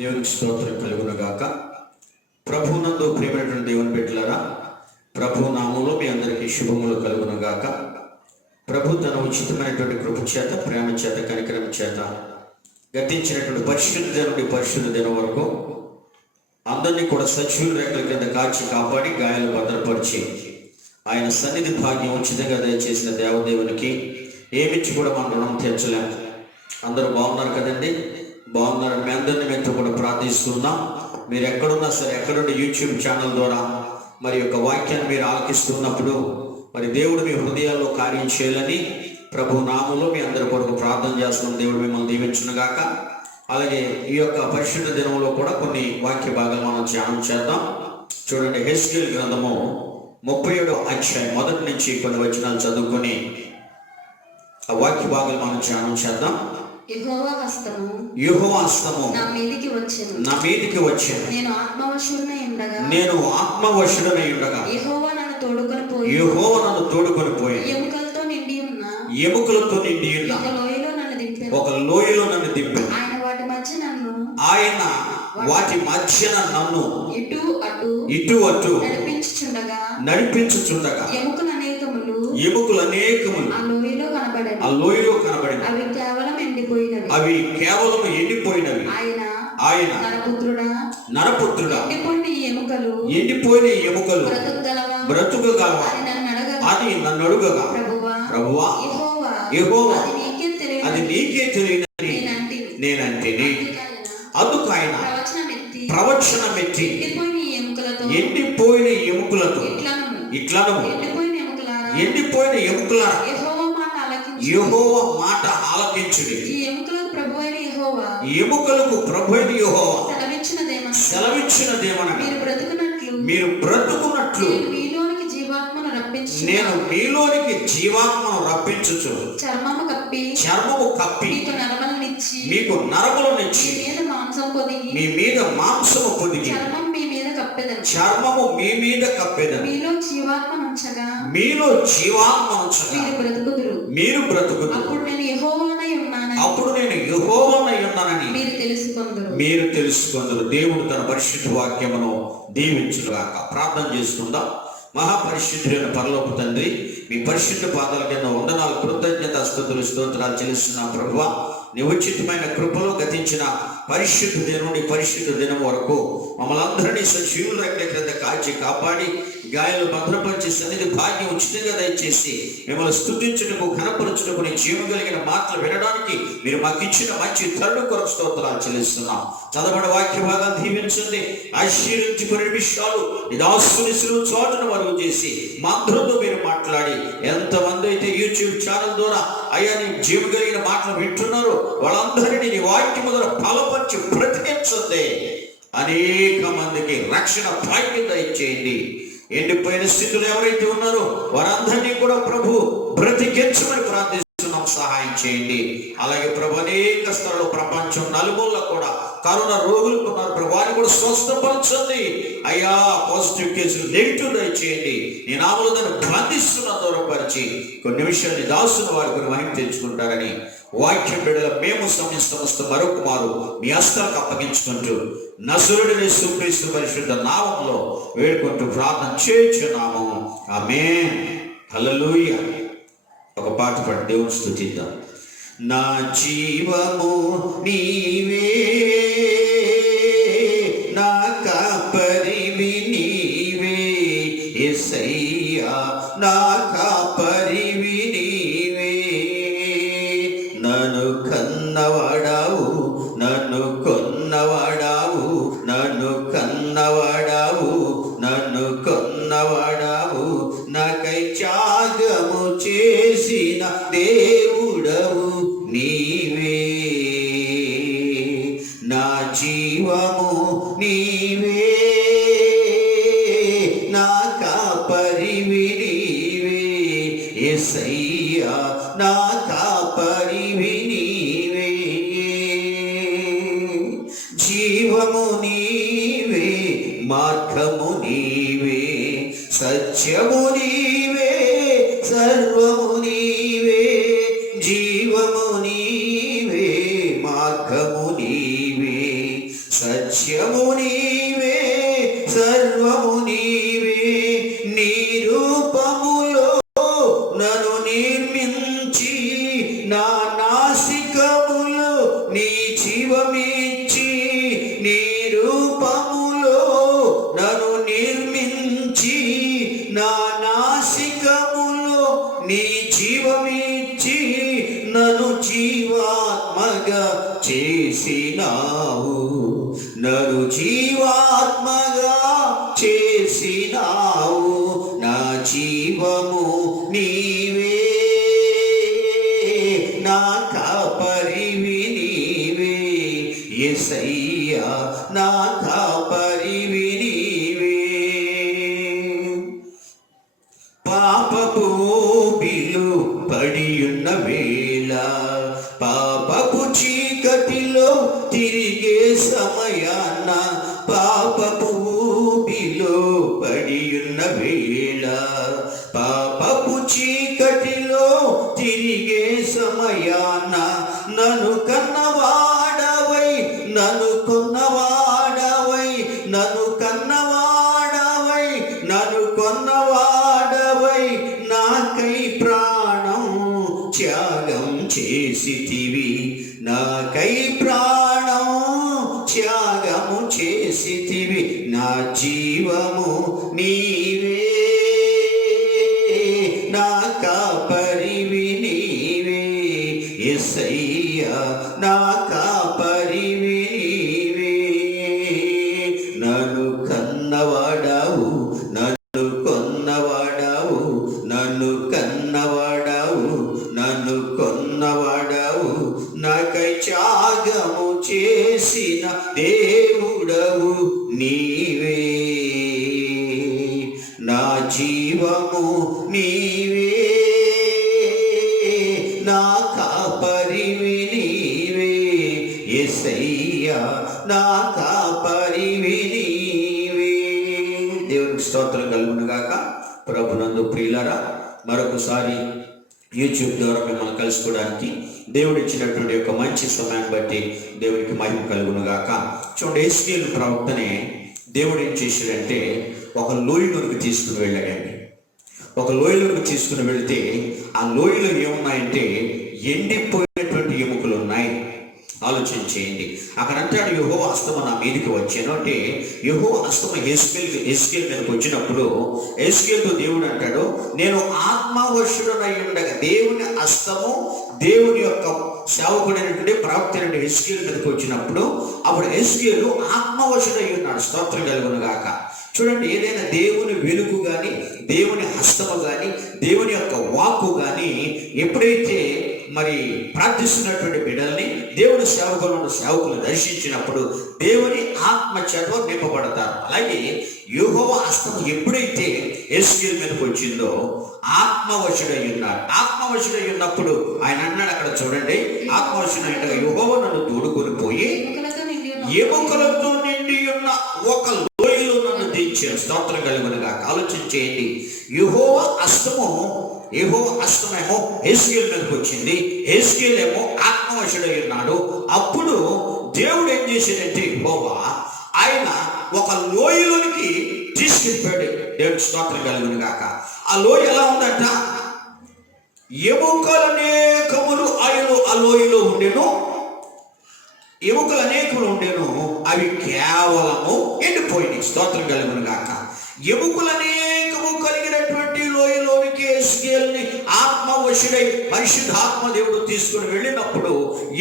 దేవునికి స్తోత్రం కలుగును గాక. ప్రభువునందు ప్రియమైనటువంటి దేవుని బిడ్డలారా, ప్రభు నామములో మీ అందరికీ శుభములు కలుగును గాక. ప్రభు తన ఉచితమైనటువంటి కృప చేత, ప్రేమ చేత, కనికరం చేత గతించినటువంటి పరిశుద్ధ నుండి పరిశుద్ధ దినం వరకు అందరినీ కూడా సజీవుల రెక్కల కింద కాచి కాపాడి గాయాలు భద్రపరిచి ఆయన సన్నిధి భాగ్యం ఉచితంగా దయచేసిన దేవదేవునికి ఏమిచ్చి కూడా మన రుణం తీర్చలేము. అందరూ బాగున్నారు కదండి? బాగున్నారు. మీ అందరినీ మీతో కూడా ప్రార్థిస్తున్నాం. మీరు ఎక్కడున్నా సరే, ఎక్కడుండి యూట్యూబ్ ఛానల్ ద్వారా మరి యొక్క వాక్యాన్ని మీరు ఆలకిస్తున్నప్పుడు మరి దేవుడు మీ హృదయాల్లో కార్యం చేయాలని ప్రభు నామములో మీ అందరి కొరకు ప్రార్థన చేస్తున్నాం. దేవుడు మిమ్మల్ని దీవించునుగాక. అలాగే ఈ యొక్క పరిశుద్ధ దినంలో కూడా కొన్ని వాక్య భాగాలు మనం ధ్యానం చేద్దాం. చూడండి, హెస్కేల్ గ్రంథము 37వ అధ్యాయం మొదటి నుంచి కొన్ని వచనాలు చదువుకొని ఆ వాక్య భాగాలు మనం ధ్యానం చేద్దాం. యెహోవా హస్తము నా మీదికి వచ్చెను. నేను ఆత్మవశుడనై ఉండగా యెహోవా నన్ను తోడుకొని పోయి ఎముకలతో నిండి ఉన్న ఒక లోయలో నన్ను దింపాడు. ఆయన వాటి మధ్యన నన్ను ఇటు అటు నడిపించుచుండగా ఎముకలు అనేకములు ఆ లోయలో కనబడిన అవి కేవలం ఎండిపోయినవి. ఆయన నరపుత్రుడా, ఎండిపోయిన ఎముకలు బ్రతుకగలవా అని నన్ను అడుగగా, ప్రభువా యెహోవా అది నీకే తెలియదని నేనంటిని. అందుకు ఆయన ప్రవచనమెత్తి ఎండిపోయిన ఎముకలతో ఇట్లను ఎండిపోయిన ఎముకలారా యెహోవా మాట ఆలకించుడి. ఎముకలకు ప్రభువైన యెహోవా సెలవిచ్చినదేమనగా, మీరు బ్రతుకున్నట్లు నేను మీలోనికి జీవాత్మను రప్పించుచు చర్మము కప్పి మీకు నరములనిచ్చి మీ మీద మాంసము పొదిగి చర్మము మీ మీద కప్పెదను. మీలో జీవాత్మ ఉంచగా మీరు బ్రతుకుదురు. అప్పుడు నేను యెహోవానై ఉన్నానని మీరు తెలుసుకొందురు. దేవుడు తన పరిశుద్ధ వాక్యమును దీవించుగాక. ప్రార్థన చేసుకుందాం. మహాపరిశుద్ధుడైన పరలోక తండ్రి, మీ పరిశుద్ధ పాదాల కింద వందనాలు, కృతజ్ఞత, స్తుతులు, స్తోత్రాలు చెల్లిస్తున్నా. ప్రభువా, నీ ఉచితమైన కృపలో గతించిన పరిశుద్ధ దినం నుండి పరిశుద్ధ దినం వరకు మమ్మల్ని అందరినీ సజీవుల రెక్కల క్రింద కాచి కాపాడి గాయాలు భద్రపరిచి సన్నిధి భాగ్యం ఉచితంగా దయచేసి మిమ్మల్ని స్తుతించుటకు, ఘనపరచుటకు, నీ జీవం కలిగిన మాటలు వినడానికి మీరు మాకు ఇచ్చిన మంచి తరుడు కొరకు స్తోత్రాలు చెల్లిస్తున్నాం. చదవబడి వాక్య భాగాలు దీవించండి. ఆశీర్వించి కొన్ని నిమిషాలు దాసుని సులువు చోటను వరకు చేసి మా అందరితో మీరు మాట్లాడి, ఎంతమంది అయితే యూట్యూబ్ ఛానల్ ద్వారా అయ్యా నీ జీవం కలిగిన మాటలు వింటున్నారో వాళ్ళందరినీ నీ వాక్యము ద్వారా బలపరిచి బ్రతికించండి. అనేక మందికి రక్షణ భాగ్యత ఇచ్చేయండి. ఎండిపోయిన స్థితిలో ఎవరైతే ఉన్నారో వారందరినీ కూడా ప్రభు బ్రతికించమని ప్రార్థిస్తున్నాం. సహాయం చేయండి. అలాగే ప్రభు అనేక స్థలాల్లో ప్రపంచం నలుమూలలో కూడా కరోనా రోగులు ఉన్నారు. ప్రభు వారిని కూడా స్వస్థపరచండి. అయ్యా, పాజిటివ్ కేసులు నెగిటివ్ దయచేయండి. నీ నామములో దాన్ని బంధిస్తున్న దూరపరిచి కొన్ని నిమిషాన్ని దాసున్న వారి కొన్ని మహిమ తెచ్చుకుంటారని వాక్యం బిడ్డల మేము సమస్త మరొక మారు మీ హస్తాలకు అప్పగించుకుంటూ నజరుడైన యేసుక్రీస్తు పరిశుద్ధ నామములో వేడుకుంటూ ప్రార్థన చేయుచున్నాము. ఆమేన్. హల్లెలూయా. ఒక పాట పాడి దేవుని స్తుతిద్దాం. నా జీవము నీవే, నా కాపరివి నీవే, యేసయ్యా నా కాపరివి నీవే. నన్ను కన్నవాడావు, నన్ను కొన్నవాడావు, నన్ను కన్నవాడావు, నన్ను కొన్నవాడావు, నాకై త్యాగము చేసిన దేవుడవు నీవే. నా జీవము నీవే, నా కాపరివి నీవే, యేసయ్యా నా కాపరివి నీవే. జీవము నీవే, మార్గము నీవే, సత్యము నీవే, సర్వము నీవే. జీవము నీవే, మార్గము నీవే, సత్యము నీవే, సర్వము నీవే, నీ రూపములో నన్ను నిర్మించి, నా నాసికములో నీ జీవమిచ్చి, నీ రూపములో నన్ను నిర్మించి, నా నాసికములో నీ జీవమిచ్చి, నన్ను జీవాత్మగా చేసినావు, నన్ను జీవాత్మగా చేసినావు, నా జీవము నీవే, నా కాపరివి నీవే, యేసయ్యా నా కాపరివి నీవే. పాపపు ఊబిలో పడియున్న వేళ, పాపపు చీకటిలో తిరిగే సమయాన, పాపపు ఊబిలో పడియున్న వేళ, పాపపు చీకటిలో తిరిగే సమయాన, నన్ను కన్నవాడవై, నన్ను కొన్నవాడవై, నన్ను కన్నవాడవై, నన్ను కొన్నవాడవై, నాకై ప్రాణం త్యాగం చేసితివి, నాకై ప్రాణం త్యాగము చేసితివి, నా జీవము నీవే, నా కాపరివి నీవే, యేసయ్యా నా కాపరివి నీవే. నన్ను కన్నవాడావు, నన్ను కొన్నవాడావు, నన్ను కన్నవాడావు, నన్ను కొన్నవాడావు, నాకై త్యాగము చేసిన దేవుడవు నీవే, నా జీవము నీవే, నా కాపరివి నీవే, యేసయ్యా నా కాపరివి నీవే. దేవునికి స్తోత్రం కలుగును గాక. ప్రభునందు ప్రియులారా, మరొకసారి యూట్యూబ్ ద్వారా మిమ్మల్ని కలుసుకోవడానికి దేవుడు ఇచ్చినటువంటి ఒక మంచి సమయాన్ని బట్టి దేవునికి మహిమ కలుగును గాక. చూడండి, యేసయ్య ప్రవక్తనే దేవుడు ఏం చేశాడంటే ఒక లోయలోకి తీసుకుని వెళ్ళాడండి. ఒక లోయలోకి తీసుకుని వెళితే ఆ లోయలో ఏమున్నాయంటే ఎండిపోయినటువంటి ఎముకలు ఉన్నాయి. ఆలోచన చేయండి. అక్కడ అంటాడు, యెహోవా హస్తము నా మీదకి వచ్చాను అంటే, యెహోవా హస్తము హెస్కేల్ మీదకి వచ్చినప్పుడు హెస్కేల్తో దేవుడు అంటాడు, నేను ఆత్మవశుడనై ఉండగా, దేవుని హస్తము దేవుని యొక్క సేవకుడైనటువంటి ప్రవక్త హెస్కేల్ మీదకి వచ్చినప్పుడు అప్పుడు హెస్కేలు ఆత్మవశుడై ఉన్నాడు. స్తోత్రం కలుగును గాక. చూడండి, ఏదైనా దేవుని వెలుగు కానీ, దేవుని హస్తము కానీ, దేవుని యొక్క వాక్కు కానీ ఎప్పుడైతే మరి ప్రార్థిస్తున్నటువంటి బిడ్డల్ని దేవుని సేవకులను దర్శించినప్పుడు దేవుని ఆత్మ చేత నింపబడతారు. అలాగే యెహోవా హస్తం ఎప్పుడైతే యేసయ్య మీదకి వచ్చిందో ఆత్మవశుడై ఉన్నాడు. ఆత్మవశుడై ఉన్నప్పుడు ఆయన అన్నాడు, అక్కడ చూడండి, ఆత్మవశుడై ఉండగా యెహోవా నన్ను తోడుకొని పోయి ఎముకలతో నిండి ఉన్న ఒక లోయలో నన్ను దించాడు. స్తోత్రం కలుగునుగా. ఆలోచన చేయండి, యెహోవా హస్తమేమో హెస్కేల్ మీదకి వచ్చింది, హెస్కేల్ ఏమో ఆత్మవశుడై ఉన్నాడు. అప్పుడు దేవుడు ఏం చేశాడంటే యెహోవా ఆయన ఒక లోయలోనికి తీసుకెళ్ళిపోయాడు. దేవుడికి స్తోత్రం కలుగును గాక. ఆ లోయ ఎలా ఉందంట, ఎముకలు అనేకములు ఆయన ఆ లోయలో ఉండేను, ఎముకలు అనేకములు ఉండేను, అవి కేవలము ఎండిపోయినాయి. స్తోత్రం కలుగును గాక. ఎముకలు అనేకము కలిగినటువంటి లోయలోనికి యేసయ్యని ఆత్మవశుడై పరిశుద్ధాత్మ దేవుడు తీసుకుని వెళ్ళినప్పుడు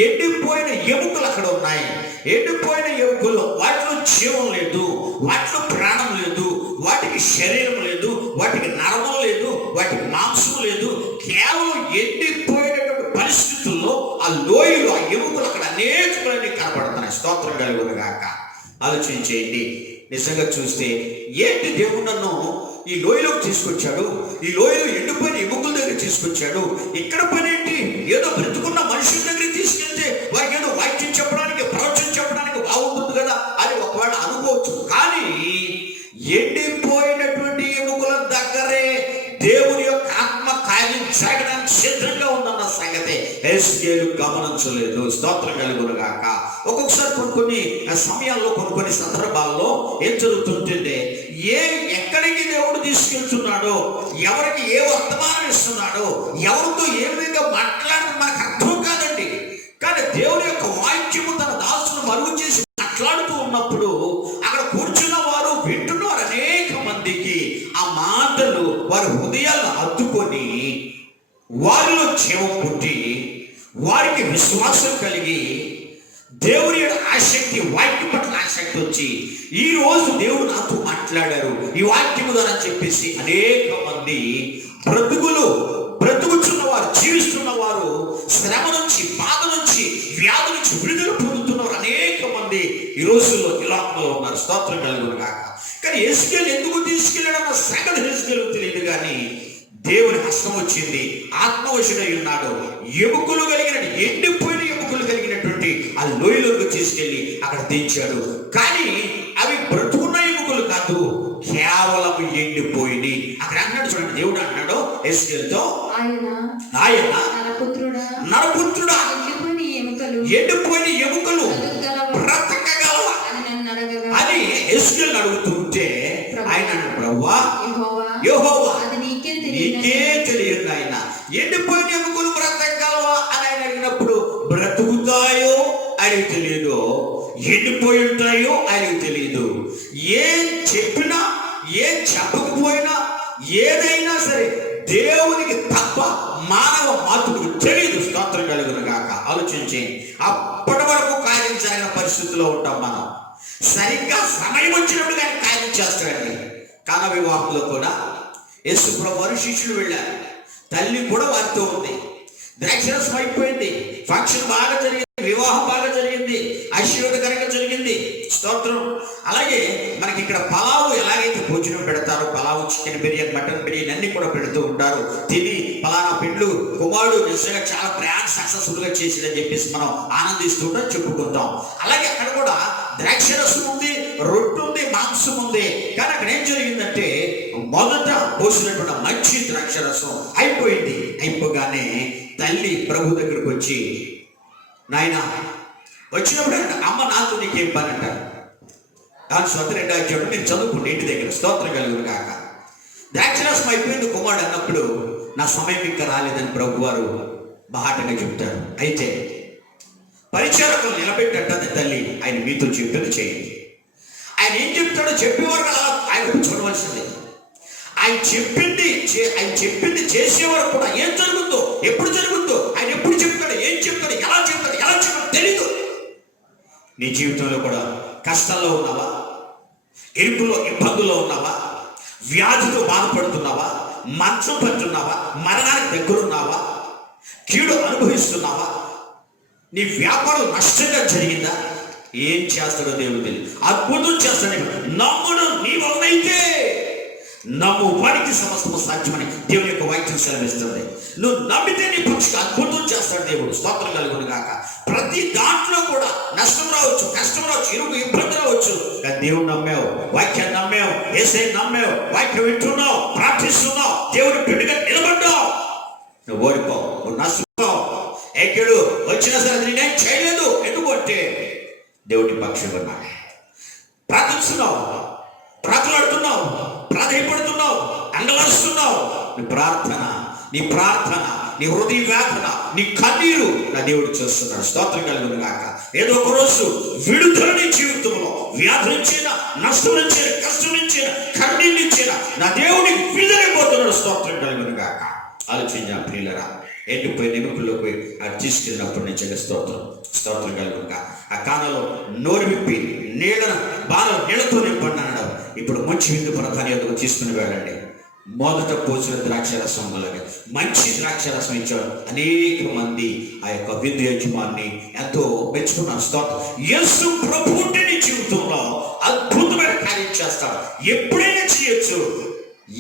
ఎండిపోయిన ఎముకలు అక్కడ ఉన్నాయి. ఎండిపోయిన ఎముకలు, వాటిలో జీవం లేదు, వాటిలో ప్రాణం లేదు, వాటికి శరీరం లేదు, వాటికి నరమం లేదు, వాటికి మాంసం లేదు, కేవలం ఎండిపోయినటువంటి పరిస్థితుల్లో ఆ లోయలో ఆ ఎముకలు అక్కడ అనేకమైనవి కనబడుతున్నాయి. స్తోత్రం కలుగును గాక. ఆలోచన చేయండి. నిజంగా చూస్తే ఏంటి, దేవుడు నన్ను ఈ లోయలోకి తీసుకొచ్చాడు, ఈ లోయలో ఎండిపోయిన ఎముకల దగ్గర తీసుకొచ్చాడు, ఇక్కడ పని ఏంటి, ఏదో బ్రతుకున్న మనుషుల దగ్గర తీసుకెళ్తే వారికి ఏదో వాక్యం చెప్పడానికి, ప్రవచనం చెప్పడానికి బాగుంటుంది కదా అని ఒకవేళ అనుకోవచ్చు. కానీ ఎండిపోయినటువంటి ఎముకల దగ్గరే దేవుని యొక్క ఆత్మ కార్యం చేయడానికి సిద్ధంగా ఉందన్న సంగతి హెస్కేలు గమనించలేదు. స్తోత్రం కలుగును గాక. ఒక్కొక్కసారి కొన్ని సమయాల్లో కొన్ని సందర్భాల్లో ఏం జరుగుతుంటే ఎక్కడికి దేవుడు తీసుకెళ్తున్నాడో, ఎవరికి ఏ వర్తమానం ఇస్తున్నాడో, ఎవరితో ఏ విధంగా మాట్లాడడం మనకు అర్థం కాదండి. కానీ దేవుని యొక్క వాక్యము తన దాసును మరుగు చేసి మాట్లాడుతూ ఉన్నప్పుడు అక్కడ కూర్చున్న వారు వింటున్నారు. అనేక మందికి ఆ మాటలు వారి హృదయాలను హత్తుకొని వారిలో జీవం పుట్టి వారికి విశ్వాసం కలిగి దేవుని ఆసక్తి, వాక్యం పట్ల ఆసక్తి వచ్చి ఈ రోజు దేవుడు నాతో మాట్లాడారు ఈ వాక్యము ద్వారా చెప్పేసి అనేక మంది బ్రతుకుచున్న వారు, జీవిస్తున్న వారు, శ్రమ నుంచి, బాధ నుంచి, వ్యాధి నుంచి విడుదల పొందుతున్నారు. అనేక మంది ఈ రోజుల్లో ఈ లోకంలో ఉన్నారు. స్తోత్రం కలుగును గాక. కానీ హెస్కేలు ఎందుకు తీసుకెళ్ళాడన్న సంగతి హెస్కేలుకు తెలియదు. కానీ దేవుని హస్తం వచ్చింది, ఆత్మవశుడై ఉన్నాడు. ఎముకలు కలిగిన, ఎండిపోయిన ఎముకలు కలిగినటువంటి ఆ లోయలోకి తీసుకెళ్లి అక్కడ దించాడు. కానీ అవి బ్రతుకున్న ఎముకలు కాదు, కేవలం ఎండిపోయింది. అక్కడ అన్నాడు చూడండి, దేవుడు అన్నాడు హెస్కేలుతో, ఆయన నరపుత్రుడా, ఎండిపోయిన ఎముకలు బ్రతకగలవా అని హెస్కేలు అడుగుతుంటే ఆయన అన్నాడు, ప్రభువా యెహోవా నీకే తెలియదు ఆయన, ఎండిపోయిన ఎముకలు బ్రతకగలవా అని ఆయన అడిగినప్పుడు బ్రతుకుతాయో ఆయనకు తెలియదు, ఎండిపోయి ఉంటాయో ఆయనకు తెలియదు. ఏం చెప్పినా, ఏం చెప్పకపోయినా, ఏదైనా సరే దేవునికి తప్ప మానవ మాతృకు తెలియదు. స్తోత్రం కలుగును గాక. ఆలోచించి అప్పటి వరకు కార్యం జరిగిన పరిస్థితిలో ఉంటాం మనం. సరిగ్గా సమయం వచ్చినప్పుడు కానీ కార్యం చేస్తాడండి. కాన వివాహంలో కూడా యేసు ప్రభు వారు శిష్యులు వెళ్ళారు. తల్లి కూడా వారితో ఉంది. ద్రాక్షరసం అయిపోయింది, ఫంక్షన్ బాగా జరిగింది, వివాహం బాగా జరిగింది, ఆశీర్వాదకరంగా జరిగింది. స్తోత్రం. అలాగే మనకి ఇక్కడ పలావు ఎలాగైతే భోజనం పెడతారో, పలావు, చికెన్ బిర్యానీ, మటన్ బిర్యానీ అన్ని కూడా పెడుతూ ఉంటారు. తిని పలానా పిండ్లు కుమారుడు నిజంగా చాలా గ్రాండ్ సక్సెస్ఫుల్ గా చేసిందని చెప్పేసి మనం ఆనందిస్తూ ఉంటాం, చెప్పుకుంటాం. అలాగే అక్కడ కూడా ద్రాక్షరసం ఉంది, రొట్టె ఉంది, మాంసం ఉంది. కానీ అక్కడ ఏం జరిగిందంటే మొదట పోసినటువంటి మంచి ద్రాక్షరసం అయిపోయింది. అయిపోగానే తల్లి ప్రభు దగ్గరకు వచ్చి, నాయన వచ్చినప్పుడు అమ్మ నాతో నీకేం పని అంటారు. దాని స్వత 2వ అధ్యాయం నేను చదువుకుంటే ఇంటి దగ్గర. స్తోత్రం కలుగును కాక. ద్రాక్షరసం అయిపోయింది కుమారుడు అన్నప్పుడు నా సమయం ఇంకా రాలేదని ప్రభు వారు బాటగా చెప్తారు. అయితే పరిచారకులు నిలబెట్టండి తల్లి, ఆయన మీతో చెప్పింది చేయండి. ఆయన ఏం చెప్తాడో చెప్పేవారు ఆయన చూడవలసిందే. ఆయన చెప్పింది చేసేవారు కూడా ఏం జరుగుతుందో, ఎప్పుడు జరుగుతుందో, ఆయన ఎప్పుడు చెప్తాడు, ఏం చెప్తాడు, ఎలా చెప్తాడు తెలీదు. నీ జీవితంలో కూడా కష్టాల్లో ఉన్నావా, ఇరుకులో ఇబ్బందుల్లో ఉన్నావా, వ్యాధితో బాధపడుతున్నావా, మంచం పట్టున్నావా, మరణానికి దగ్గరున్నావా, కీడు అనుభవిస్తున్నావా, నీ వ్యాపారం నష్టంగా జరిగిందా, ఏం చేస్తాడో దేవుడు తెలియదు. అద్భుతం చేస్తాడు. నమ్ముడు నీ వల్లైతే నమ్ము, వాడికి సమస్తము సాధ్యమని దేవుని యొక్క వాక్యం సెలవిస్తుంది. నువ్వు నమ్మితే నీ పక్షి అద్భుతం చేస్తాడు దేవుడు. స్తోత్రం కలుగును గాక. ప్రతి దాంట్లో కూడా నష్టం రావచ్చు, కష్టం రావచ్చు, ఇరుగు ఇబ్బంది రావచ్చు. కానీ దేవుడు నమ్మావు, వాక్యాన్ని నమ్మావు, యేసయ్య నమ్మావు, వాక్యం వింటున్నావు, ప్రార్థిస్తున్నావు, దేవుని బిడ్డగా నిలబడ్డావు, నువ్వు ఓడిపోవు, నువ్వు నష్టపోవు. ఎక్కడు వచ్చినా సరే నేనేం చేయలేదు. ఎందుకంటే దేవుడి పక్షం ఉన్నాడు. ప్రార్థిస్తున్నావు, ప్రార్థలాడుతున్నావు, ప్రాధాయపడుతున్నావు, అంగలాస్తున్నావు. నీ ప్రార్థన, నీ హృదయ వేదన, నీ కన్నీరు నా దేవుడు చేస్తున్నాడు. స్తోత్రం కలుగును గాక. ఏదో ఒక రోజు విడుదల నీ జీవితంలో, వ్యాధి నుంచైనా, నష్టం నుంచైనా, కష్టం నుంచైనా, కన్నీరు నుంచైనా నా దేవుడికి విడుదలైపోతున్నాడు. స్తోత్రం కలుగును గాక. ఆలోచించా ప్రియులరా, ఎండిపోయిన ఎముకల్లోకి అది తీసుకెళ్ళినప్పటి నుంచి స్తోత్రం కలుగును. ఆ కాలంలో నోరు విప్పి నీళ్లతో నింపండి అన్నాడు. ఇప్పుడు మంచి విందు పరకాన్ని ఎందుకు తీసుకుని వెళ్ళండి. మొదట పోసిన ద్రాక్షరసం అలాగే మంచి ద్రాక్షరసం ఇచ్చాడు. అనేక మంది ఆ యొక్క విందు యజమాన్ని ఎంతో మెచ్చుకున్నారు. స్తోత్రం. యేసు ప్రభువు నీ జీవితంలో అద్భుతమైన కార్యం చేస్తాడు. ఎప్పుడైనా చేయొచ్చు,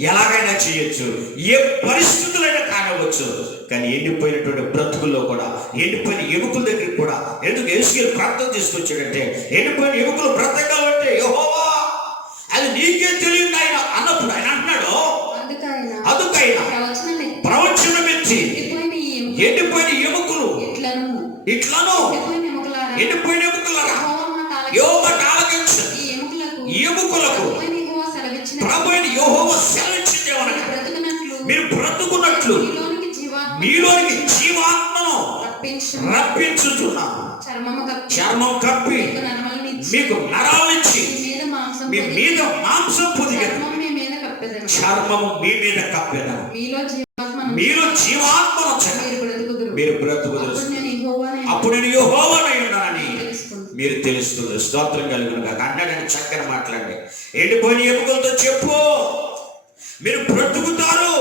ఎలాగైనా చేయొచ్చు, ఏ పరిస్థితులైనా కానవచ్చు. కానీ ఎండిపోయినటువంటి బ్రతుకుల్లో కూడా, ఎండిపోయిన ఎముకల దగ్గరికి కూడా ఎందుకు యేసుకేలు ప్రార్థన తీసుకొచ్చాడంటే, ఎండిపోయిన ఎముకలు బ్రతకాలంటే యెహోవా అది నీకే తెలియదు ఆయన అన్నప్పుడు ఆయన అంటున్నాడు, అందుకైనా ప్రవచనమెత్తి ఎండిపోయిన ఎముకలు ఇట్లను ఎండిపోయిన ఎముకలారా యెహోవా మాట ఆలకించండి. ఈ ఎముకలకు ప్రభువైన యెహోవా సెలవిచ్చిందేమనగా మీరు బ్రతుకున్నట్లు మీలోనికి జీవాత్మను రప్పించుచున్నాను. చర్మం కప్పి మీకు నరాలిచ్చి మీ మీద మాంసం పొదిగాను. చర్మము మీ మీద కప్పెదను. మీలో జీవాత్మను మీరు బ్రతుకుదురు. అప్పుడు నేను యెహోవానై ఉన్నానని మీరు తెలుసుకుందరు. స్తోత్రం కలుగును గాక. అన్నాడని చక్కని మాట్లాడి ఎండిపోయిన ఎముకలతో చెప్పు, మీరు బ్రతుకుతారు,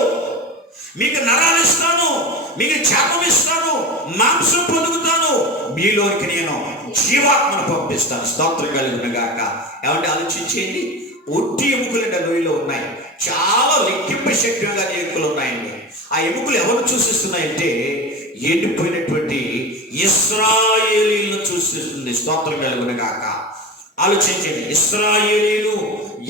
మీకు నరాలు ఇస్తాను, మీకు చర్మం ఇస్తాను, మాంసం పొందుకుతాను, మీలోనికి నేను జీవాత్మను పంపిస్తాను. స్తోత్రం కలుగును గాక. ఏమంటే ఆలోచించేయండి, ఒట్టి ఎముకలు లోయలో ఉన్నాయి, చాలా లెక్కింపు శక్తిగా ఎముకలు ఉన్నాయండి. ఆ ఎముకలు ఎవరు సూచిస్తున్నాయంటే ఎండిపోయినటువంటి ఇశ్రాయేలీలను సూచిస్తుంది. స్తోత్రం కలుగును గాక. ఆలోచించండి, ఇశ్రాయేలీలు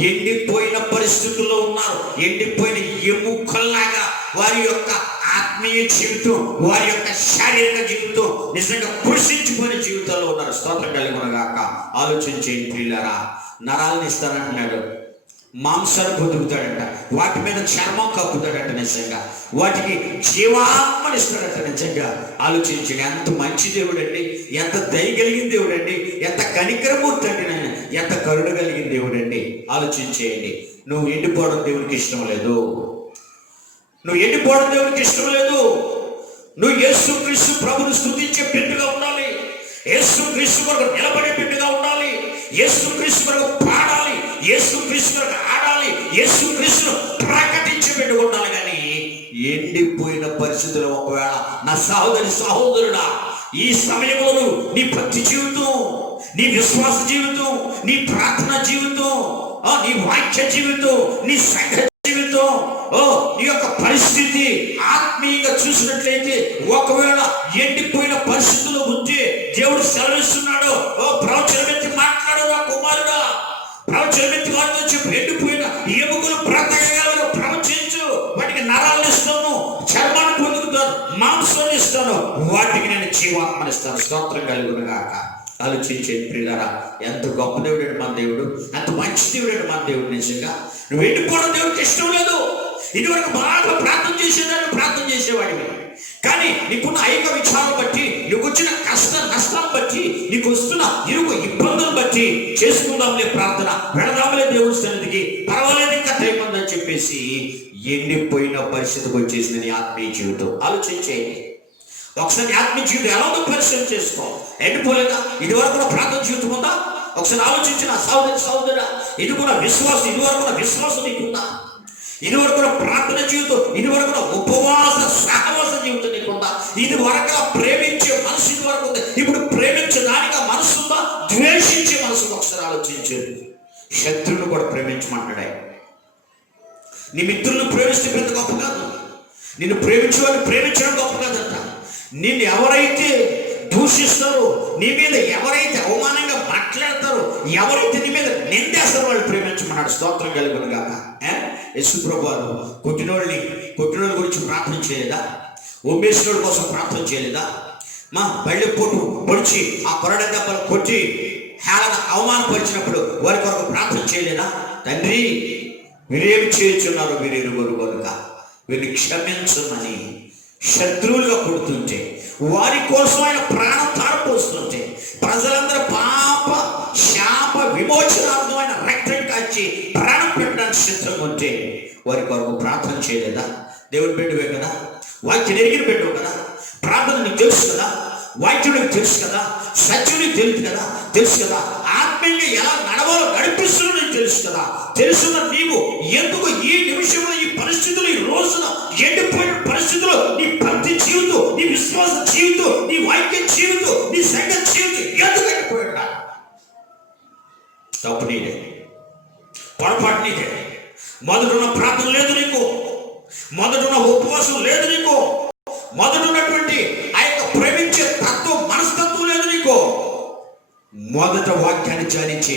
ఎండిపోయిన పరిస్థితుల్లో ఉన్నారు. ఎండిపోయిన ఎముకల్లాగా వారి యొక్క ఆత్మీయ జీవితం, వారి యొక్క శారీరక జీవితం నిజంగా కృషించిపోయిన జీవితాల్లో ఉన్నారు. స్తోత్రం కలుగును గాక. ఆలోచించేయండి ప్రియులారా, నరాలను ఇస్తానంటున్నాడు, మాంసాన్ని పొదుగుతాడంట, వాటి మీద చర్మం కప్పుతాడంట, నిజంగా వాటికి జీవాత్మని ఇస్తాడంట. నిజంగా ఆలోచించండి, ఎంత మంచి దేవుడు అండి, ఎంత దయ కలిగిన దేవుడు అండి, ఎంత కనికరమూర్తి అండి, నేను ఎంత కరుణ కలిగిన దేవుడు అండి. ఆలోచించేయండి, నువ్వు ఎండిపోవడం దేవుడికి ఇష్టం లేదు. నువ్వు ఎండిపోవడం దేవుడికి ఇష్టం లేదు. నువ్వు యేసుక్రీస్తు ప్రభుని స్తుతించే బిడ్డగా ఉండాలి. యేసుక్రీస్తు కొరకు నిలబడే బిడ్డగా ఉండాలి. యేసుక్రీస్తు కొరకు పాడాలి. యేసుక్రీస్తు కొరకు ఆడాలి. యేసుక్రీస్తును ప్రకటించే బిడ్డగా ఉండాలి. కానీ ఎండిపోయిన పరిస్థితులు, ఒకవేళ నా సహోదరుడా, ఈ సమయంలో నీ భక్తి జీవితం, నీ విశ్వాస జీవితం, నీ ప్రార్థన జీవితం, నీ వాక్య జీవితం, నీ సంఘ జీవితం, నీ యొక్క పరిస్థితి ఆత్మీయంగా చూసినట్లయితే ఒకవేళ ఎండిపోయిన పరిస్థితుల్లో ఉంటే దేవుడు సెలవిస్తున్నాడు, ప్రవచనమెత్తి మాట్లాడు నా కుమారుడా, ప్రవచనమెత్తి వాటితో చెప్పు, ఎండిపోయిన ఎముకలు బ్రతకగలరు, ప్రవచించు, వాటికి నరాలను ఇస్తాను, చర్మాన్ని పొందుకుతాను, మాంసాన్ని ఇస్తాను, వాటికి నేను జీవాత్మని ఇస్తాను. స్తోత్రం కలుగును గాక. ఆలోచించేది ప్రియులారా, ఎంత గొప్ప దేవుడు మన దేవుడు, ఎంత మంచి దేవుడు మన దేవుడు. నిజంగా నువ్వు ఎండిపోవడం దేవుడికి ఇష్టం లేదు. ఇదివరకు బాగా ప్రార్థన చేసేదాన్ని, ప్రార్థన చేసేవాడివి, కానీ నీకున్న ఐక విచారం బట్టి, నీకు వచ్చిన కష్ట నష్టాలను బట్టి, నీకు వస్తున్న ఇరుగు ఇబ్బందులను బట్టి చేసుకుందాంలే ప్రార్థన, వెళదాంలే దేవుడి సన్నిధికి, పర్వాలేదు ఇంకా టైం ఉందని చెప్పేసి ఎండిపోయిన పరిస్థితికి వచ్చేసింది నీ ఆత్మీయ జీవితం. ఆలోచించేయండి, ఒకసారి ఆత్మీయ జీవితం ఎలా ఉందో పరిశీలన చేసుకో. ఎండిపోలేదా? ఇదివరకు కూడా ప్రార్థన జీవితం ఉందా? ఒకసారి ఆలోచించిన సహోదరుడా, ఇది కూడా విశ్వాసం, ఇదివరకు కూడా విశ్వాసం నీకుందా? ఇదివరకు కూడా ప్రార్థన జీవితం, ఇదివరకు కూడా ఉపవాస సహవాస జీవితం నీకుందా? ఇది వరకు ప్రేమించే మనసు ఇదివరకు ఉంది, ఇప్పుడు ప్రేమించే దానికి మనసు ఉందా? ద్వేషించే మనసు. ఒకసారి ఆలోచించేది, శత్రువును కూడా ప్రేమించమంటాడు. నీ మిత్రులను ప్రేమిస్తే పెద్ద గొప్ప కాదు, నిన్ను ప్రేమించేవాడిని ప్రేమించడం గొప్ప కాదంట. నిన్ను ఎవరైతే దూషిస్తారో, నీ మీద ఎవరైతే అవమానంగా మాట్లాడతారో, ఎవరైతే నీ మీద నిందేస్తారో వాళ్ళు ప్రేమించమన్నాడు. స్తోత్రం కలుగును గాక. యేసుప్రభు వారు కొట్టినోళ్ళ గురించి ప్రార్థన చేయలేదా? ఉమ్మేసినోడి కోసం ప్రార్థన చేయలేదా? మా బళ్ళెపోటు పొడిచి ఆ కొరడ దెబ్బలు కొట్టి హేళన అవమానపరిచినప్పుడు వారి కొరకు ప్రార్థన చేయలేదా? తండ్రి, వీరేమి చేయుచున్నారు, వీరెరుగరు కనుక వీరిని క్షమించమని శత్రువులుగా కొడుతుంటే, వారి కోసం ఆయన ప్రాణం తారపోస్తుంటే, ప్రజలందరూ పాప శాప విమోచనార్థమైన రక్తం కాచి ప్రాణం పెట్టడానికి సిద్ధంగా ఉంటే వారి కొరకు ప్రార్థన చేయలేదా? దేవుని బిడ్డవే కదా, వాక్యం ఎరిగిన బిడ్డవు కదా, ప్రార్థన నీకు తెలుసు కదా, వాక్యం నీకు తెలుసు కదా, సత్యం నీకు తెలుసు కదా, ఆత్మీయంగా ఎలా నడవాలో నడిపిస్తున్నా నీకు తెలుసు కదా. తెలుసున్న నీవు ఎందుకు ఈ నిమిషంలో, ఈ పరిస్థితులు, ఈ రోజున ఎండిపోయిన పరిస్థితుల్లో నీ భక్తి జీవితం, నీ విశ్వాస జీవితం, నీ వాక్య జీవితం, నీ సంఘ జీవితం ఎందుకు ఎండిపోయాడు? తప్పు నీదే, పొరపాటు నీదే. మొదటున్న ప్రార్థన లేదు నీకు, మొదటున్న ఉపవాసం లేదు నీకు, మొదటున్నటువంటి ఆ యొక్క ప్రేమించే తత్వం, మనస్తత్వం లేదు నీకు. మొదట వాక్యాన్ని ధ్యానించి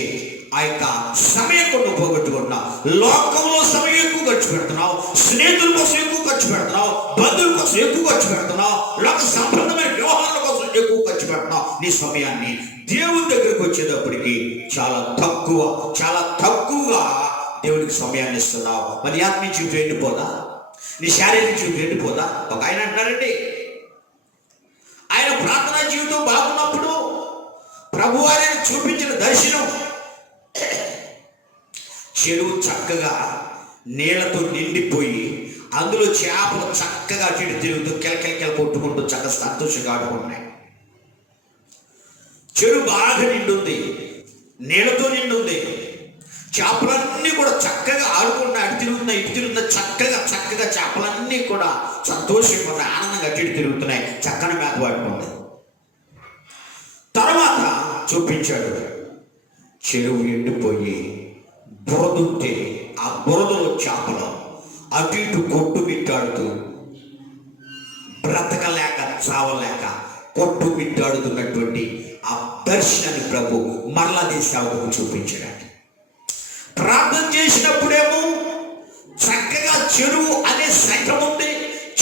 ఆ యొక్క సమయం కొన్ని పోగొట్టుకుంటున్నావు. లోకంలో సమయం ఎక్కువ ఖర్చు పెడుతున్నావు, స్నేహితుల కోసం ఎక్కువ ఖర్చు పెడుతున్నావు, బంధువుల కోసం ఎక్కువ ఖర్చు పెడుతున్నావు, లోక సంబంధమైన వ్యవహారాల కోసం ఎక్కువ ఖర్చు పెడుతున్నావు. నీ సమయాన్ని దేవుని దగ్గరికి వచ్చేటప్పటికి చాలా తక్కువగా దేవునికి సమయాన్ని ఇస్తున్నావు. మరి ఆత్మీయ జీవితం ఎండిపోదా? నీ శారీరక జీవితం ఎండిపోదా? ఒక ఆయన అంటారండి, ఆయన ప్రార్థనా జీవితం బాగున్నప్పుడు ప్రభువారు చూపించిన దర్శనం చెరువు చక్కగా నీళ్లతో నిండిపోయి అందులో చేపలు చక్కగా చెడు తిరుగుతూ కెలకెల కొట్టుకుంటూ చక్కగా సంతోషంగా ఆడుకుంటున్నాయి. చెరువు బాగా నిండుంది, నీళ్లతో నిండుంది, చేపలన్నీ కూడా చక్కగా ఆడుకుంటున్నాయి, అటు తిరుగుతున్నాయి చక్కగా చేపలన్నీ కూడా సంతోషంగా ఉన్నాయి, ఆనందంగా అటు తిరుగుతున్నాయి, చక్కని మేత పడుకుంటాయి. తర్వాత చూపించాడు, చెరువు ఎండిపోయి బురదుంటే ఆ బురదలో చేపలు అటు ఇటు కొట్టుమిట్టాడుతూ బ్రతకలేక చావలేక కొట్టుమిట్టాడుతున్నటువంటి ఆ దర్శనాన్ని ప్రభు మరలా నీ సేవకు చూపించాడు. ప్రార్థన చేసినప్పుడేమో చక్కగా చెరువు అనే సంఘం ఉంది,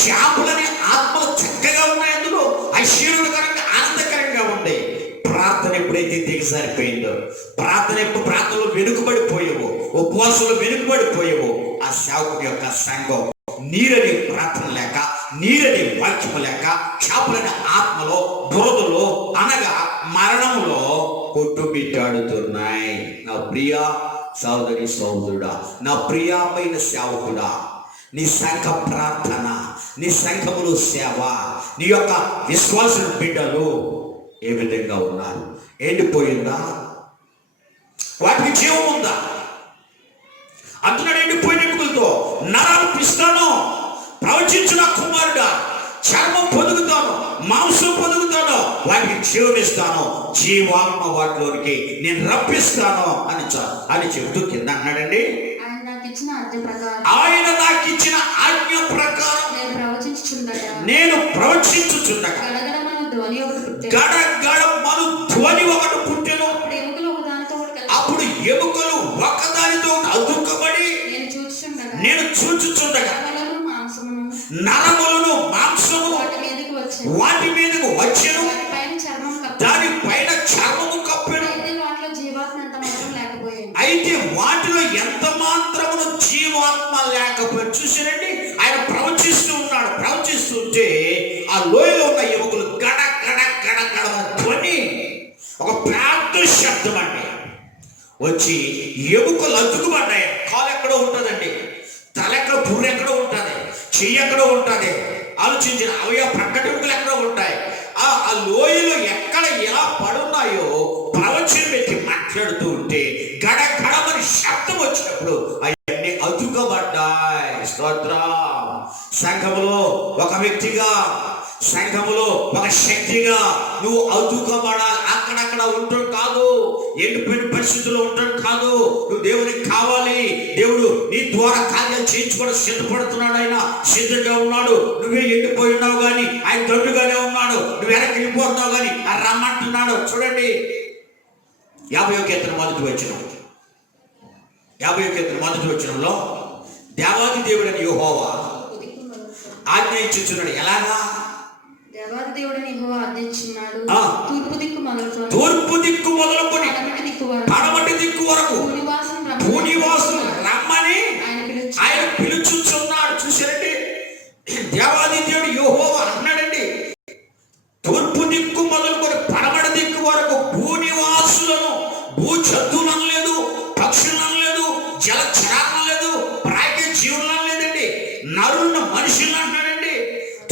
చేపలనే ఆత్మలు చక్కగా ఉన్నాయి, అందులో ఐశ్వర్యకరంగా ఆనందకరంగా ఉంది. ప్రార్థన ఎప్పుడైతే దిగజారిపోయిందో, ప్రార్థనలో వెనుకబడిపోయేవో, ఉపవాసంలో వెనుకబడిపోయేవో, ఆ సేవకుడి యొక్క సంఘం నీరని ప్రార్థన లేక, నీరని వాక్యము లేక, చేపలని ఆత్మలో బురదలో అనగా మరణంలో కొట్టుమిట్టాడుతున్నాయి. నా ప్రియ సోదరి సోదరుడా, నా ప్రియమైన సేవకుడా, నీ సంఘ ప్రార్థన, నీ సంఘములో సేవ, నీ యొక్క విశ్వాస బిడ్డలు ఏ విధంగా ఉన్నారు? ఎండిపోయిందా? వాటికి జీవం ఉందా? అంటున్నాడు, ఎండిపోయిన ఎముకలతో నరాలు పిస్తాను, ప్రవచించిన కుమారుడా, చర్మం పొదుగుతాను, మాంసం పొదుగుతాను, వాటికి జీవం ఇస్తాను, జీవాత్మ వాటిలోనికి నేను రప్పిస్తాను అని చెబుతూ కింద అన్నాడండి, ఆయన నాకు ఇచ్చిన ఆజ్ఞ ప్రకారం నేను ప్రవచించుచుండగా గడగడమను ధ్వని ఒకటి పుట్టెను. అప్పుడు ఎముకలు ఒకదానితో అతుక్కబడి నేను చూచుచుండగా నరములను మాంసము వాటి మీదకు వచ్చెను, దానిపైన చర్మము కప్పెను. అయితే వాటిలో ఎంత మాత్రమును జీవాత్మ లేకపోయి చూసారండి. ఆయన ప్రవచిస్తుంటే ఆ లోయలో ఉన్న ఎముకలు గడ గడ గడ గడ ధ్వని, ఒక పెద్ద శబ్దం అండి వచ్చి ఎముకలు అతుకుపడ్డాయి. కాలు ఎక్కడో ఉంటుందండి, తల ఎక్కడ, బుర్ర ఎక్కడో ఉంటుంది, చెయ్యి ఎక్కడో ఉంటుంది, ఆలోచించిన అవయ ప్రకటనలు ఎక్కడో ఉంటాయి. ఆ లోయలో ఎక్కడ ఎలా పడున్నాయో ప్రవచనం పెట్టి మాట్లాడుతూ ఉంటే గడ గడమని శబ్దం వచ్చినప్పుడు అవన్నీ అతుకబడ్డాయి. స్తోత్రం. సంఘములో ఒక వ్యక్తిగా, సంఘములో ఒక శక్తిగా నువ్వు అతుకబడాలి. అక్కడక్కడ ఉండటం కాదు, ఎండిపోయిన పరిస్థితుల్లో ఉండటం కాదు. నువ్వు దేవునికి కావాలి. దేవుడు నీ ద్వారా కార్యాలు చేయించుకోవడం సిద్ధపడుతున్నాడు. ఆయన సిద్ధంగా ఉన్నాడు. నువ్వే ఎండిపోయి ఉన్నావు కానీ ఆయన దొడ్డుగానే ఉన్నాడు. నువ్వు వెనక్కి వెళ్ళిపోతున్నావు కానీ ఆయన రమ్మంటున్నాడు. చూడండి, 50వ కీర్తన మొదటి వచనంలో దేవాది దేవుడని యెహోవా ఆజ్ఞ ఇచ్చుచున్నాడు. ఎలాగా? తూర్పు దిక్కు మొదలుకొని పడమటి దిక్కు వరకు భూనివాసులు రమ్మని ఆయన పిలుచుచున్నాడు. చూసారండి, దేవాది దేవుడు యెహోవా అన్నాడండి, తూర్పు దిక్కు మొదలుకొని పడమటి దిక్కు వరకు భూనివాసులను, భూ జంతువులను లేదు, పక్షులను లేదు, జలచరాలను లేదు, ప్రాయ జీవులను లేదండి, నరులను మనుషులను అంటాడండి.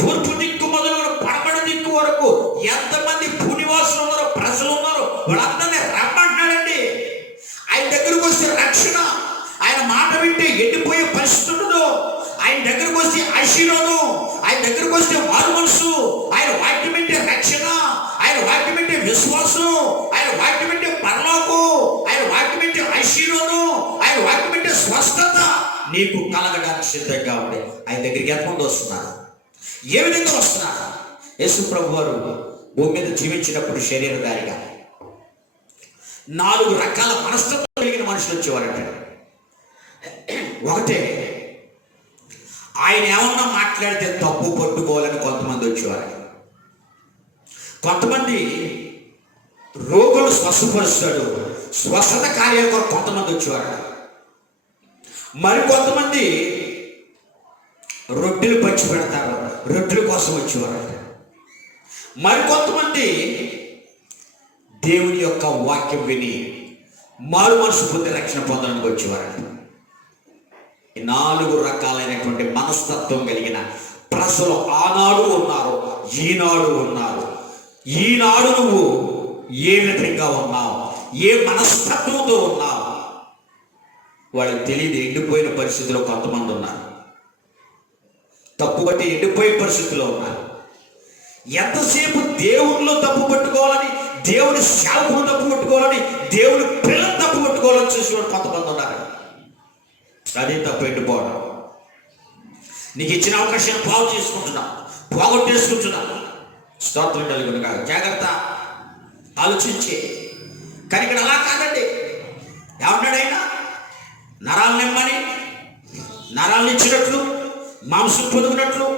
తూర్పు దిక్కు మొదలుకొని పడమటి దిక్కు వరకు ఎంతమంది భూనివాసులు ఉన్నారో, ప్రజలు ఉన్నారో వాళ్ళందరినీ రమ్మంటాడండి. ఆయన దగ్గరకు వస్తే రక్షణ, ఆయన మాట వింటే ఎండిపోయే పరిస్థితి ఉండదు. ఆయన దగ్గరకు వస్తే ఆశీర్వాదం, ఆయన దగ్గరకు వస్తే మారు మనసు, ఆయన వాక్యం వింటే రక్షణ, ఆయన వాక్యం వింటే విశ్వాసం, ఆయన వాక్యం వింటే పరలోకం, ఆయన వాక్యం వింటే ఆశీర్వాదం, ఆయన వాక్యం వింటే స్వస్థత నీకు కలగడానికి సిద్ధంగా ఉంది. ఆయన దగ్గరికి ఎంతమంది వస్తున్నారు? ఏ విధంగా వస్తున్నారు? యేసు ప్రభు వారు భూమి మీద జీవించినప్పుడు శరీరధారిగా 4 రకాల మనస్తత్వం కలిగిన మనుషులు వచ్చేవారంట. ఒకటే, ఆయన ఏమన్నా మాట్లాడితే తప్పు పట్టుకోవాలని కొంతమంది వచ్చేవారు. కొంతమంది రోగులు స్వస్థపరుస్తాడు. స్వస్థత కార్యాలు కూడా కొంతమంది వచ్చేవారు. మరి కొంతమంది రొట్టెలు పంచి పెడతారు, రొట్టెల కోసం వచ్చేవారు. మరి కొంతమంది దేవుని యొక్క వాక్యం విని మారు మనసు పొంది రక్షణ పొందడానికి వచ్చేవారు. ఈ 4 రకాలైనటువంటి మనస్తత్వం కలిగిన ప్రజలు ఆనాడు ఉన్నారు, ఈనాడు ఉన్నారు. ఈనాడు నువ్వు ఏ విధంగా ఉన్నావు, ఏ మనస్తత్వంతో ఉన్నావు వాళ్ళకి తెలియదు. ఎండిపోయిన పరిస్థితిలో కొంతమంది ఉన్నారు, తప్పు బట్టి ఎండిపోయే పరిస్థితిలో ఉన్నారు. ఎంతసేపు దేవునిలో తప్పు పట్టుకోవాలని, దేవుని శాపము తప్పు పట్టుకోవాలని, దేవుని పిల్లలు తప్పు పట్టుకోవాలని చూసేవాడు కొంతమంది ఉన్నారు. అదే తప్పు, ఎండిపోవడం. నీకు ఇచ్చిన అవకాశాన్ని బాగు చేసుకుంటున్నావు, పోగొట్టేసుకుంటున్నావు. స్తోత్రం కలిగిన కాదు, జాగ్రత్త, ఆలోచించి. కానీ ఇక్కడ అలా కాదండి. ఏమన్నాడైనా నరాలను ఇమ్మని, నరాలను ఇచ్చినట్లు, మాంసం పొదుగునట్లు,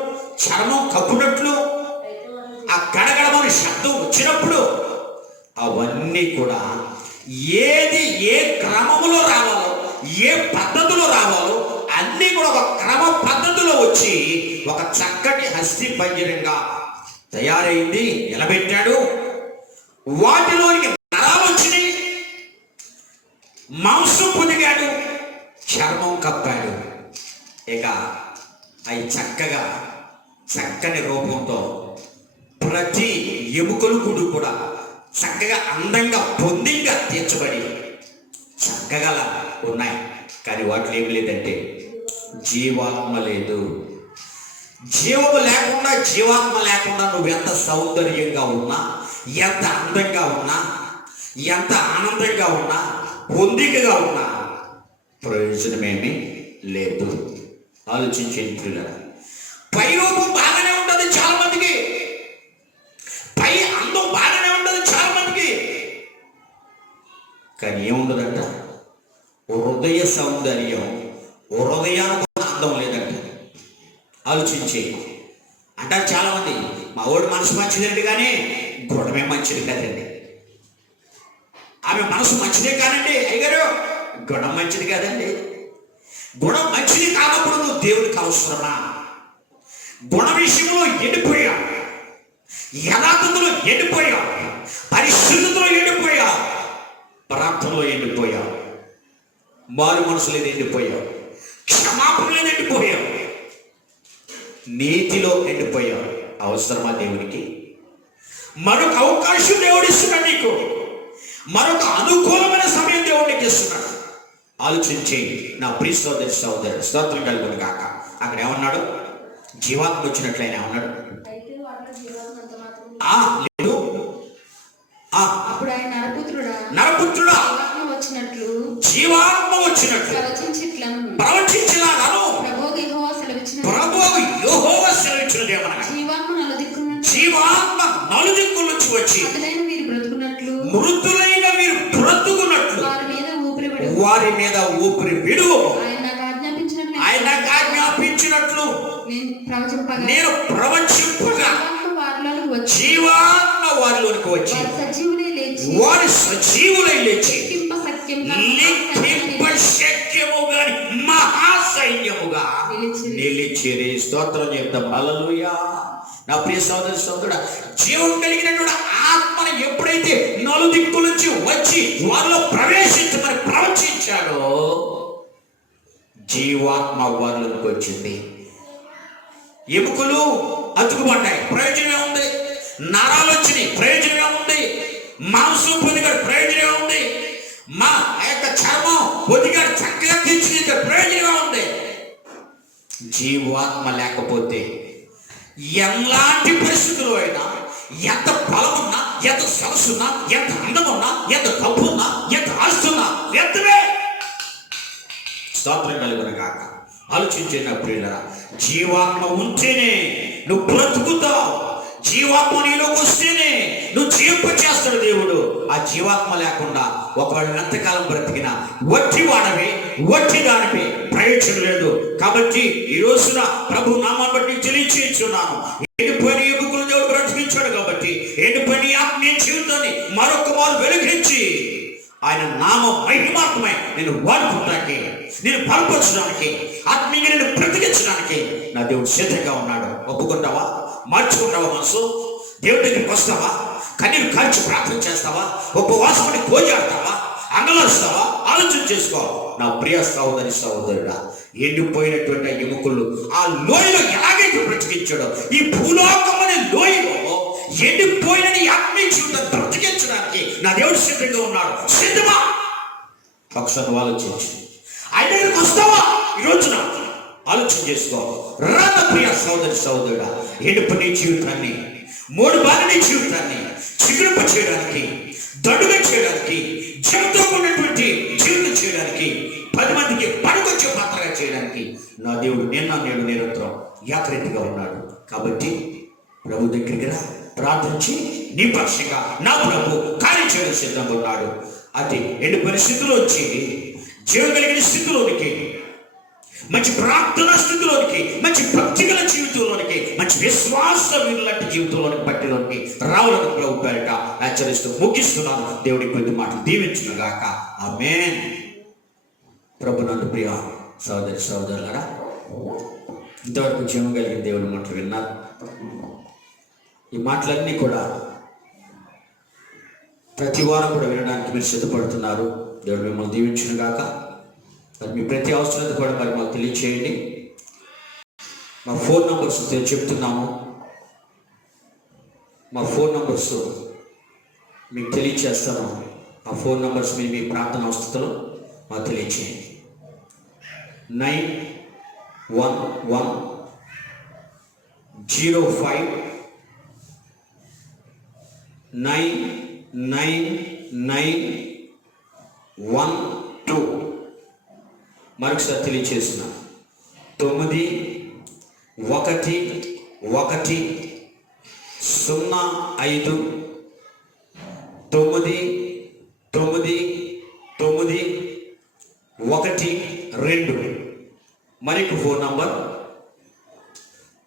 చర్మం కప్పునట్లు ఆ గడగడమని శబ్దం వచ్చినప్పుడు అవన్నీ కూడా ఏది ఏ క్రమములో రావాలో, ఏ పద్ధతిలో రావాలో అన్నీ కూడా ఒక క్రమ పద్ధతిలో వచ్చి ఒక చక్కటి హస్తి పంజరంగా తయారైంది. నిలబెట్టాడు. వాటిలోనికి నరాలు వచ్చినాయి, మాంసం పొదిగాడు, చర్మం కప్పాడు. ఇక అవి చక్కగా చక్కని రూపంతో ప్రతి ఎముకలు కూడా చక్కగా అందంగా పొందిగా తీర్చబడి చక్కగా ఉన్నాయి. కానీ వాటిలో ఏమి లేదంటే జీవాత్మ లేదు. జీవము లేకుండా, జీవాత్మ లేకుండా నువ్వు ఎంత సౌందర్యంగా ఉన్నా, ఎంత అందంగా ఉన్నా, ఎంత ఆనందంగా ఉన్నా, పొందికగా ఉన్నా ప్రయోజనమేమీ లేదు. ఆలోచించండి పిల్లలు. పై రూపం బాగానే ఉంటుంది చాలా మందికి, పై అందం బాగానే ఉంటుంది చాలా మందికి, కానీ ఏముండదంట హృదయ సౌందర్యం, హృదయానికి అందం లేదంట. ఆలోచించే అంటారు చాలా మంది, మా వాడు మనసు మంచిదండి కానీ గుణమే మంచిది కదండి. ఆమె మనసు మంచిదే కానండి అయ్యగారు, గుణం మంచిది కాదండి. గుణం మంచిది కానప్పుడు నువ్వు దేవుడికి అవసరమా? గుణ విషయంలో ఎండిపోయావు, యథార్థతలో ఎండిపోయావు, పరిశుద్ధతలో ఎండిపోయావు, ప్రార్థనలో ఎండిపోయావు, మారు మనసు లేదు ఎండిపోయావు, క్షమాపణ లేదు ఎండిపోయావు, నీతిలో ఎండిపోయావు. అవసరమా దేవునికి? మరొక అవకాశం దేవుడు ఇస్తున్నాడు నీకు, మరొక అనుకూలమైన సమయం దేవుడికి ఇస్తున్నాడు. ఆలోచించి నా ప్రియ సోదరి సోదరుడు స్తోత్రం కలుగును గాక. అక్కడ ఏమన్నాడు? జీవాత్మ వచ్చినట్లయినా ఏమన్నాడు? లేదు. నరపుత్రుడా జీవాత్మ వచ్చినట్లు ప్రవచించలాగాను ప్రభువు యెహోవా సెలవిచ్చినదేమనగా జీవాత్మ నలుదిక్కుల నుంచి వచ్చి మృతులైన మీరు బ్రతుకున్నట్లు వారి మీద ఊపిరి విడువ. ఆయన ఆజ్ఞాపించినట్లు నేను ప్రవచింపగా జీవాత్మ వారిలోనికి వచ్చి వారి సజీవులై లేచి లెక్కింప శక్యము గాని మహాసైన్యముగా నిలిచిరి. స్తోత్రం చెప్తాం. హల్లెలూయా. నా ప్రియ సోదరి సోదరుడా, జీవం కలిగినటువంటి ఆత్మను ఎప్పుడైతే నలుదిక్కుల నుంచి వచ్చి వారిలో ప్రవేశించమని ప్రవచించాడో జీవాత్మ వారిలోకి వచ్చింది. ఎముకలు అతుకుపడ్డాయి, ప్రయోజనం ఏముంది? నరాలు వచ్చినాయి, ప్రయోజనం ఏముంది? మాంసం పొదిగాడు, ప్రయోజనం ఏముంది? మా యొక్క చర్మం పొదిగాడు చక్కగా తీర్చిదిద్దే, ప్రయోజనం ఏముంది? జీవాత్మ లేకపోతే ఎలాంటి పరిస్థితుల్లో అయినా, ఎంత బలమున్నా, ఎంత సరస్సున్నా, ఎంత అందమున్నా, ఎంత డబ్బున్నా, ఎంత ఆస్తున్నా వ్యర్థమే. స్తోత్రం కలుగును గాక. ఆలోచించే నా ప్రియులారా, జీవాత్మ ఉంటేనే నువ్వు బ్రతుకుతావు. జీవాత్మ నీలోకి వస్తేనే నువ్వు జీవింప చేస్తాడు దేవుడు. ఆ జీవాత్మ లేకుండా ఒకవేళ ఎంతకాలం బ్రతికినా వట్టి వాడవే, వట్టి దానిపై ప్రయోజనం లేదు. కాబట్టి ఈ రోజున ప్రభు నామాన్ని బట్టి తెలియచేస్తున్నాను, ఎండిపోయిన ఎముకలు దేవుడు బ్రతికించాడు. కాబట్టి ఎండిపోయిన ఆత్మీయ ఆత్మీయ జీవితాన్ని మరొక వారు వెలిగించి ఆయన నామ మహిమాత్మై నేను వాడుకోవడానికి, నేను బలపరచడానికి, ఆత్మీయంగా నేను బ్రతికించడానికి నా దేవుడు సిద్ధంగా ఉన్నాడు. ఒప్పుకుంటావా? మార్చుకుంటావా? మనసు దేవుడి దగ్గరికి వస్తావా? కన్నీరు కాల్చి ప్రార్థన చేస్తావా? ఉపవాసమని కోజాడతావా? అంగలాస్తావా? ఆలోచన చేసుకో నా ప్రియ సహోదరి సహోదరుడా. ఎండిపోయినటువంటి ఆ ఎముకలు ఆ లోయలో ఎలాగైతే బ్రతికించాడో, ఈ భూలోకం అనే లోయలో ఎండిపోయిన ఆత్మీయ జీవితం బ్రతికించడానికి నా దేవుడు సిద్ధంగా ఉన్నాడు. సిద్ధమా? ఒకసారి ఆలోచించు. ఆయన దగ్గరికి వస్తావా? ఈ రోజున ఆలోచన చేసుకో. రాత ప్రియ సహోదరి సహోదరుడా, ఎండిపోయిన జీవితాన్ని, మూడు బాలిన జీవితాన్ని చిగురింప చేయడానికి, దడుగా చేయడానికి, జీవితంతో ఉన్నటువంటి జీవితం చేయడానికి, 10 మందికి పనికొచ్చే పాత్రగా చేయడానికి నా దేవుడు నిన్న నేడు నిరంతరం యాత్రిగా ఉన్నాడు. కాబట్టి ప్రభు దగ్గరికి రా, ప్రార్థించి నీ పక్షంగా నా ప్రభు కార్యం చేయడం సిద్ధంగా ఉన్నాడు. అది ఎండిపోయిన స్థితిలోంచి జీవం కలిగిన స్థితిలోనికి, మంచి ప్రార్థనా స్థితిలోనికి, మంచి భక్తి గల జీవితంలోనికి, మంచి విశ్వాస వీరులాంటి జీవితంలోనికి పట్టిలోనికి రావాలని ప్రభు పేరిట హెచ్చరిస్తూ ముగిస్తున్నాను. దేవుడి కొద్ది మాటలు దీవించునుగాక. ఆమేన్. ప్రభు నందు ప్రియ సహోదరి సహోదరులారా, ఇంతవరకు జీవం కలిగిన దేవుడి మాటలు విన్నారు. ఈ మాటలన్నీ కూడా ప్రతి వారం కూడా వినడానికి మీరు సిద్ధపడుతున్నారు. దేవుడు మిమ్మల్ని దీవించునుగాక. మరి మీ ప్రతి అవసరత కూడా మరి మాకు తెలియచేయండి. మా ఫోన్ నంబర్స్ చెప్తున్నాము. మా ఫోన్ నంబర్స్ మీకు తెలియచేస్తాను. ఆ ఫోన్ నంబర్స్ మీరు మీ ప్రార్థన అవసరతలు మాకు తెలియచేయండి. 9115999912. మరొకసారి తెలియచేస్తున్నా. 9115999912. మరొక ఫోన్ నంబర్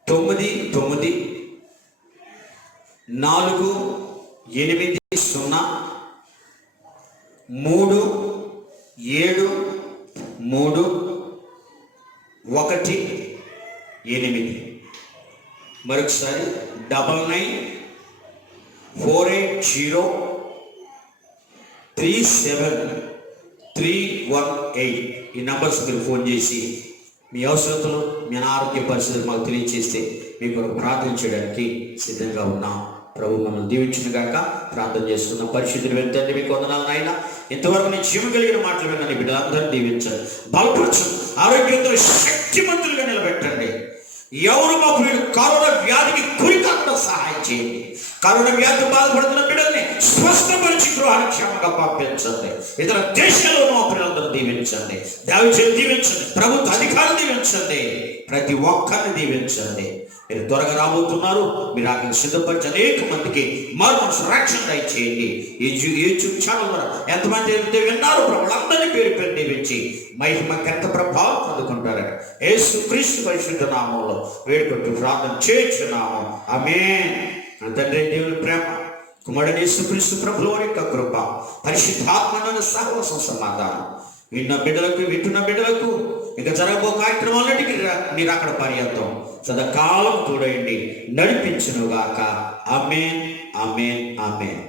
9940373118. మరొకసారి 9948037318. ఈ నంబర్స్ మీరు ఫోన్ చేసి మీ అవసరతలు, మీ అనారోగ్య పరిస్థితులు మాకు తెలియచేస్తే మీకు ప్రార్థన చేయడానికి సిద్ధంగా ఉన్నాం. ప్రభు మమ్మల్ని దీవించునుగాక. ప్రార్థన చేసుకున్న పరిశుద్ధులు వెంటనే మీకు వందనాలు నాయన. ఇంతవరకు నేను జీవం కలిగిన మాటలు విన్నాను. బిడ్డలందరూ దీవించండి, బలపరచండి, ఆరోగ్యంతో శక్తిమంతులుగా నిలబెట్టండి. ఎవరు మా ప్రియులు కరోనా వ్యాధికి గురి కాకుండా సహాయం చేయండి. కరోనా వ్యాధి బాధపడుతున్న బిడ్డల్ని స్వస్థపరిచి గృహానికి క్షేమంగా పంపించండి. ఇతర దేశాల్లో మా ప్రియులందరూ దీవించండి. దైవజనులు దీవించండి, ప్రభుత్వ అధికారులు దీవించండి, ప్రతి ఒక్కరిని దీవించండి. మీరు త్వరగా రాబోతున్నారు. మీరు అక్కడ సిద్ధపరిచి అనేక మందికి మారు మనసు రక్షణ దయచేయండి. ఈ యూట్యూబ్ ఛానల్ ద్వారా ఎంతమంది అయితే విన్నారు ప్రభులందరినీ పేరు పేరు దీవించి మహిమ గంట ప్రభావం పొందుకుంటారని యేసుక్రీస్తు పరిశుద్ధ నామంలో వేడుకుంటూ ప్రార్థన చేయించున్నాము. ఆమేన్. తండ్రి దేవుని ప్రేమ, కుమారుడైన యేసుక్రీస్తు ప్రభువు యొక్క కృప, పరిశుద్ధాత్మను సహవాసం, సమాధానం వింటున్న బిడ్డలకు ఇక జరగబో కార్యక్రమాలన్నిటికీ మీరు అక్కడ పర్యంతం సదాకాలం తోడయండి, నడిపించునుగాక. ఆమేన్, ఆమేన్, ఆమేన్.